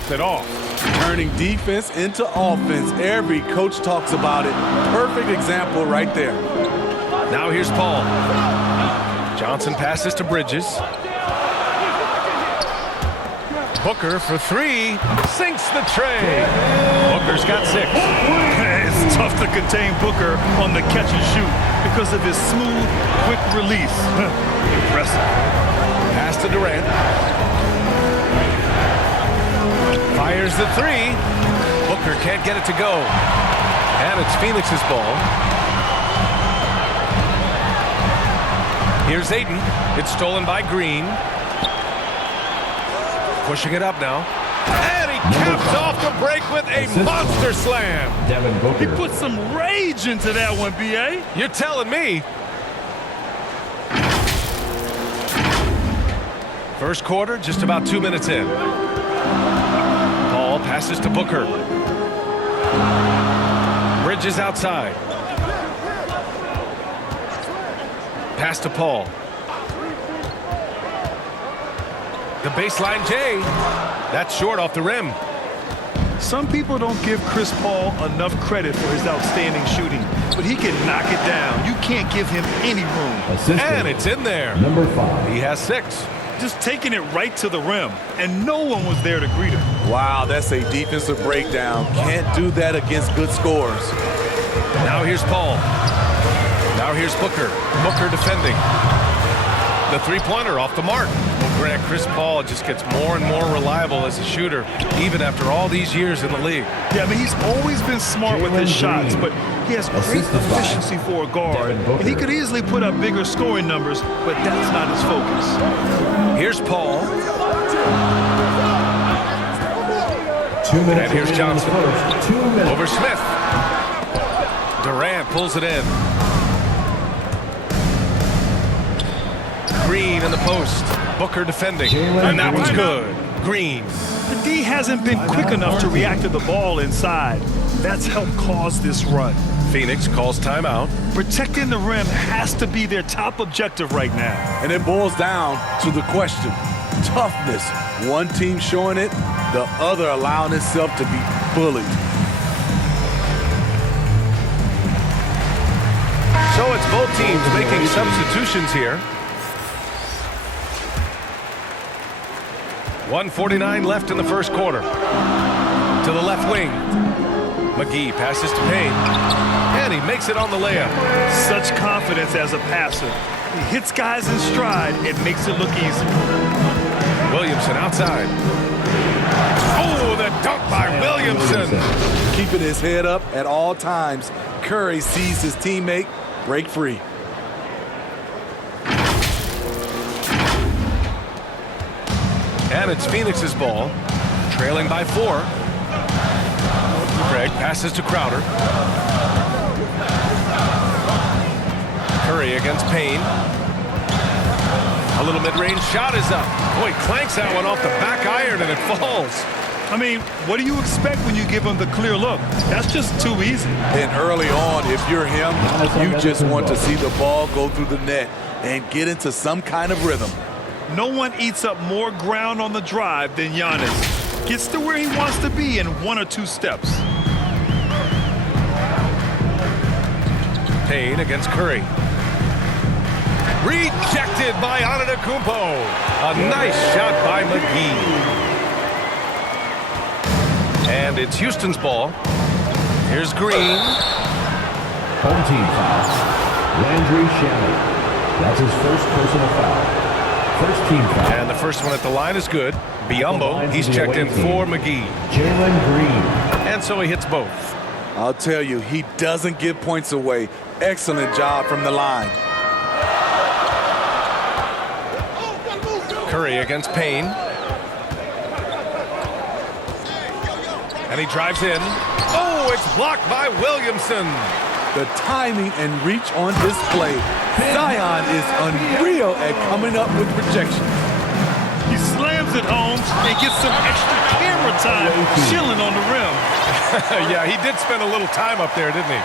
top it off. Turning defense into offense. Every coach talks about it. Perfect example right there. Now here's Paul. Johnson passes to Bridges. Booker for three. Sinks the tray. Booker's got 6. It's tough to contain Booker on the catch and shoot because of his smooth, quick release. Impressive. Pass to Durant. Fires the 3. Booker can't get it to go. And it's Phoenix's ball. Here's Ayton. It's stolen by Green. Pushing it up now. And he caps off the break with a monster slam. He put some rage into that one, B.A. You're telling me. First quarter, just about 2 minutes in. Paul passes to Booker. Bridges outside. Pass to Paul. The baseline J. That's short off the rim. Some people don't give Chris Paul enough credit for his outstanding shooting, but he can knock it down. You can't give him any room. And it's in there. Number 5. He has 6. Just taking it right to the rim, and no one was there to greet him. Wow, that's a defensive breakdown. Can't do that against good scores. Now here's Paul. Now here's Booker. Booker defending. The three-pointer off the mark. Grant, Chris Paul just gets more and more reliable as a shooter, even after all these years in the league. Yeah, I mean, he's always been smart with his shots, but he has great efficiency for a guard, and he could easily put up bigger scoring numbers, but that's not his focus. Here's Paul. 2 minutes. And here's Johnson. 2 minutes. Over Smith. Durant pulls it in. Green in the post. Booker defending. And that was good. Green. The D hasn't been quick enough to react to the ball inside. That's helped cause this run. Phoenix calls timeout. Protecting the rim has to be their top objective right now. And it boils down to the question. Toughness. One team showing it, the other allowing itself to be bullied. So it's both teams making substitutions here. 1:49 left in the first quarter. To the left wing. McGee passes to Payne. And he makes it on the layup. Such confidence as a passer. He hits guys in stride. It makes it look easy. Williamson outside. Oh, the dunk by Williamson. Keeping his head up at all times. Curry sees his teammate break free. And it's Phoenix's ball. Trailing by 4. Craig passes to Crowder. Curry against Payne. A little mid-range shot is up. Boy, clanks that one off the back iron and it falls. I mean, what do you expect when you give him the clear look? That's just too easy. And early on, if you're him, you just want to see the ball go through the net and get into some kind of rhythm. No one eats up more ground on the drive than Giannis. Gets to where he wants to be in 1 or 2 steps. Payne against Curry. Rejected by Antetokounmpo. A nice shot by McGee. And it's Houston's ball. Here's Green. Home team foul. Landry Shamet. That's his first personal foul. First team foul. And the first one at the line is good. Biyombo, he's checked in for McGee. Jalen Green. And so he hits both. I'll tell you, he doesn't give points away. Excellent job from the line. Curry against Payne. And he drives in. Oh, it's blocked by Williamson. The timing and reach on display. Zion is unreal at coming up with projection. He slams it home and gets some extra camera time chilling on the rim. Yeah, he did spend a little time up there, didn't he?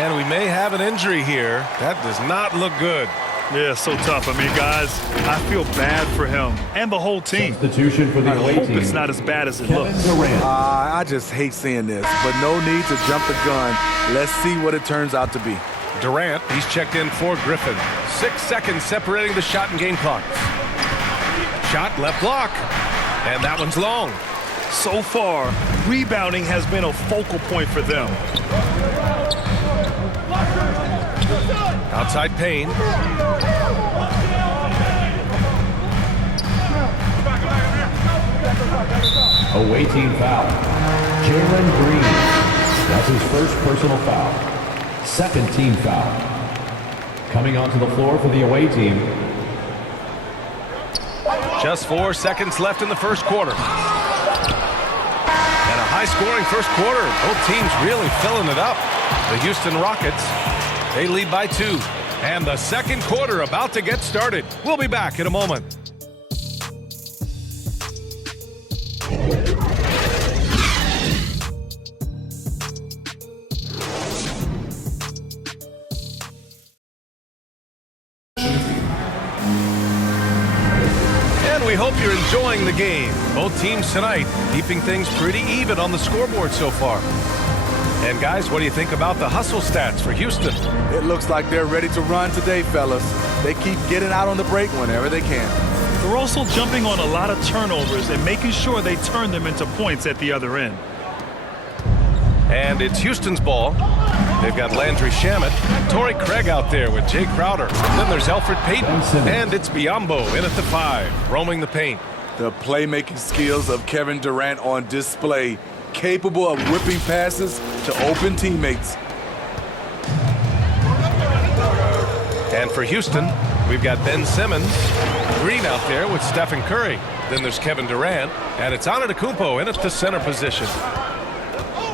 And we may have an injury here. That does not look good. Yeah, so tough. I mean, guys, I feel bad for him and the whole team. Substitution for the I away hope team. it's not as bad as it Kevin looks. Durant. I just hate seeing this, but no need to jump the gun. Let's see what it turns out to be. Durant, he's checked in for Griffin. 6 seconds separating the shot and game clocks. Shot left block, and that one's long. So far, rebounding has been a focal point for them. Outside Payne. Away team foul. Jalen Green. That's his first personal foul. Second team foul. Coming onto the floor for the away team. Just 4 seconds left in the first quarter. And a high-scoring first quarter. Both teams really filling it up. The Houston Rockets, they lead by 2. And the second quarter about to get started. We'll be back in a moment. We hope you're enjoying the game. Both teams tonight keeping things pretty even on the scoreboard so far. And guys, what do you think about the hustle stats for Houston? It looks like they're ready to run today, fellas. They keep getting out on the break whenever they can. They're also jumping on a lot of turnovers and making sure they turn them into points at the other end. And it's Houston's ball. They've got Landry Shamet, Torrey Craig out there with Jay Crowder. Then there's Elfrid Payton, and it's Biyombo in at the 5, roaming the paint. The playmaking skills of Kevin Durant on display, capable of whipping passes to open teammates. And for Houston, we've got Ben Simmons, Green out there with Stephen Curry. Then there's Kevin Durant, and it's Antetokounmpo in at the center position.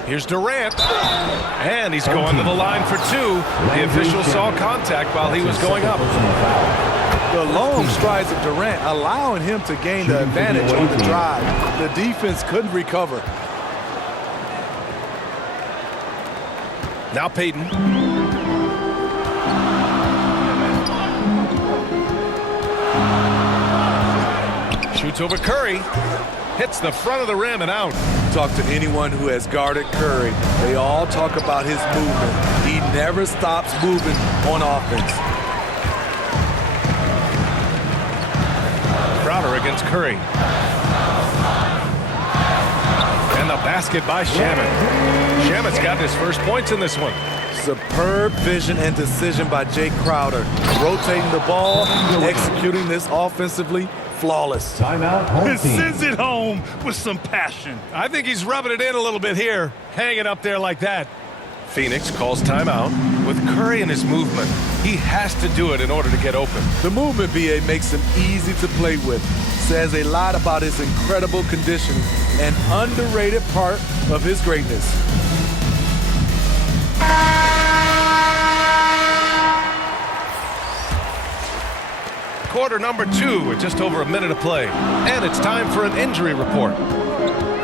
Here's Durant, and he's going to the line for 2. The official saw contact while he was going up. The long strides of Durant allowing him to gain the advantage on the drive. The defense couldn't recover. Now Payton. Shoots over Curry. Hits the front of the rim and out. Talk to anyone who has guarded Curry. They all talk about his movement. He never stops moving on offense. Crowder against Curry. And the basket by Shamet. Shamet's got his first points in this one. Superb vision and decision by Jay Crowder. Rotating the ball, executing this offensively. Flawless. Timeout, home He team. sends it home with some passion. I think he's rubbing it in a little bit here, hanging up there like that. Phoenix calls timeout. With Curry and his movement, he has to do it in order to get open. The movement, BA, makes him easy to play with. Says a lot about his incredible conditioning, an underrated part of his greatness. Quarter number 2 with just over a minute to play. And it's time for an injury report.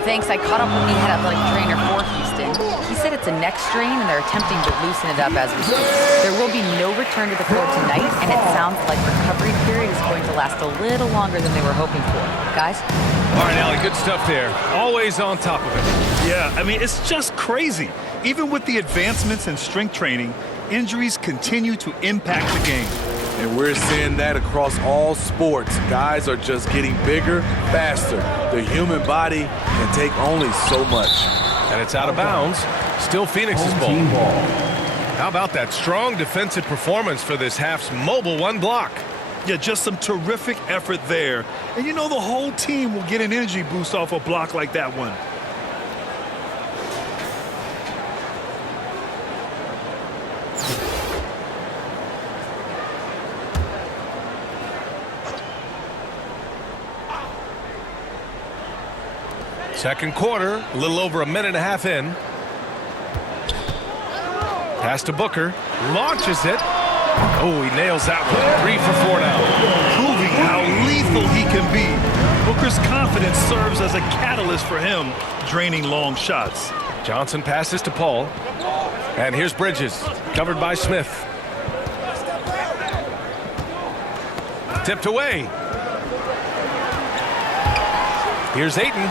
Thanks. I caught up with the head athletic trainer for Houston. He said it's a neck strain, and they're attempting to loosen it up as we speak. There will be no return to the floor tonight, and it sounds like recovery period is going to last a little longer than they were hoping for. Guys? All right, Allie, good stuff there. Always on top of it. Yeah, I mean, it's just crazy. Even with the advancements in strength training, injuries continue to impact the game. And we're seeing that across all sports. Guys are just getting bigger, faster. The human body can take only so much. And it's out of bounds. Still Phoenix's Home ball. team ball. How about that strong defensive performance for this half's mobile 1 block? Yeah, just some terrific effort there. And you know the whole team will get an energy boost off a block like that one. Second quarter, a little over a minute and a half in. Pass to Booker, launches it. Oh, he nails that one. 3 for 4 now. Proving how lethal he can be. Booker's confidence serves as a catalyst for him, draining long shots. Johnson passes to Paul. And here's Bridges, covered by Smith. tipped away. Here's Htown.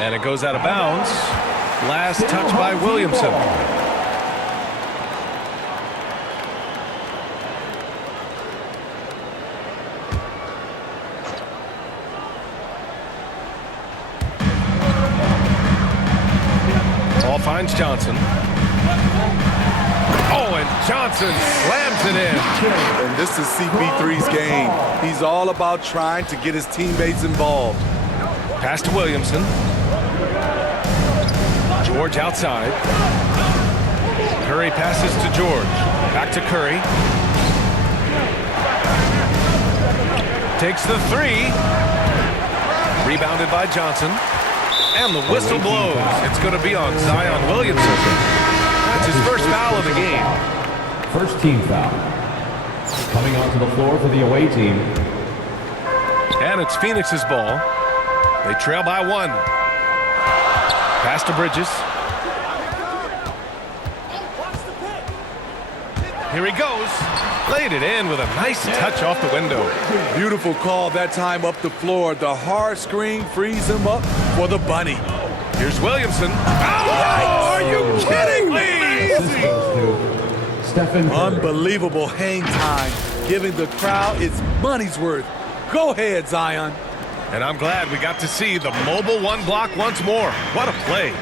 And it goes out of bounds. Last touch by Williamson. Ball finds Johnson. Oh, and Johnson slams it in. And this is CP3's game. He's all about trying to get his teammates involved. Pass to Williamson. George outside. Curry passes to George. Back to Curry. Takes the three. Rebounded by Johnson. And the whistle blows. It's going to be on Zion Williamson. That's his first foul of the game. First team foul. Coming onto the floor for the away team. And it's Phoenix's ball. They trail by 1. Pass to Bridges. Here he goes. Laid it in with a nice touch off the window. Beautiful call that time up the floor. The hard screen frees him up for the bunny. Here's Williamson. Oh, are you kidding me? Stephen Curry. Unbelievable hang time, giving the crowd its money's worth. Go ahead, Zion. And I'm glad we got to see the mobile 1 block once more. What a play.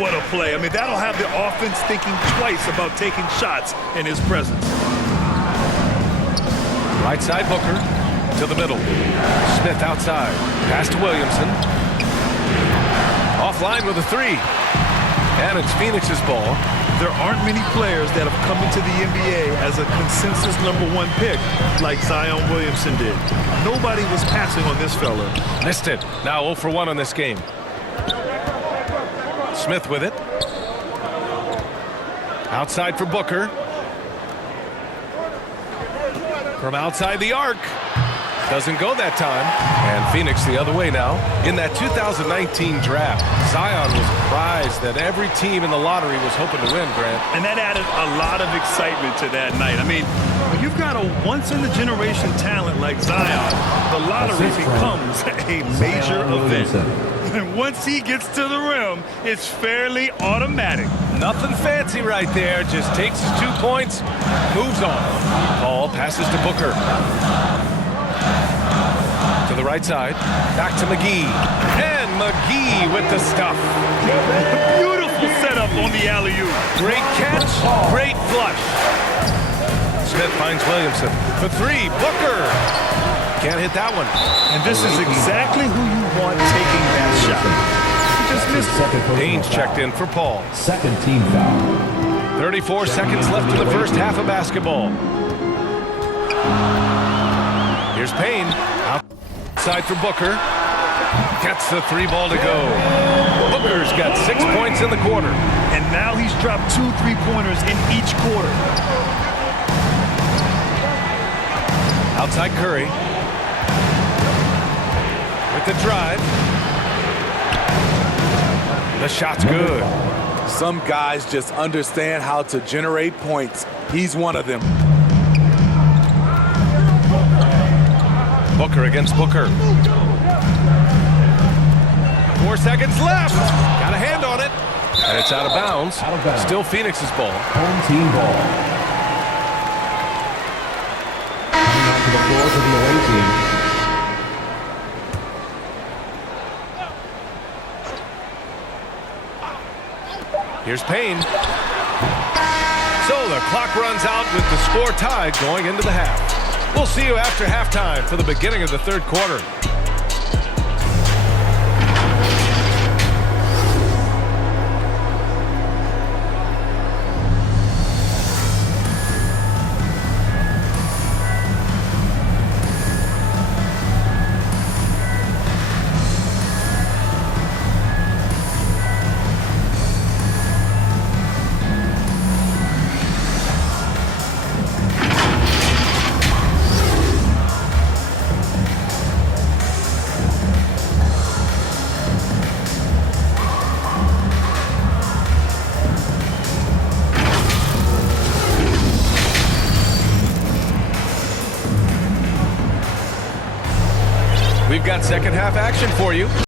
What a play. I mean, that'll have the offense thinking twice about taking shots in his presence. Right side Booker to the middle. Smith outside. Pass to Williamson. Offline with a 3. And it's Phoenix's ball. There aren't many players that have come into the NBA as a consensus #1 pick like Zion Williamson did. Nobody was passing on this fella. Missed it. Now 0 for 1 on this game. Smith with it. Outside for Booker. From outside the arc. Doesn't go that time. And Phoenix the other way now. In that 2019 draft, Zion was a prize that every team in the lottery was hoping to win, Grant. And that added a lot of excitement to that night. I mean, when you've got a once-in-a-generation talent like Zion, the lottery becomes a major event. And once he gets to the rim, it's fairly automatic. Nothing fancy right there. Just takes his 2 points, moves on. Paul passes to Booker. To the right side, back to McGee. And McGee with the stuff. Beautiful setup on the alley-oop. Great catch, great flush. Smith finds Williamson for 3. Booker can't hit that one. And this is exactly who you want taking that shot. He just missed it. Haynes checked in for Paul. Second team foul. 34 seconds left in the first half of basketball. Here's Payne. Outside for Booker. Gets the 3 ball to go. Booker's got 6 points in the quarter. And now he's dropped 2 3-pointers in each quarter. Outside Curry. With the drive. The shot's good. Some guys just understand how to generate points. He's one of them. Booker against Booker. 4 seconds left. Got a hand on it. And it's out of bounds. Still Phoenix's ball. Home team ball. Coming onto the floor for the away team. Here's Payne. So the clock runs out with the score tied going into the half. We'll see you after halftime for the beginning of the third quarter. got second half action for you.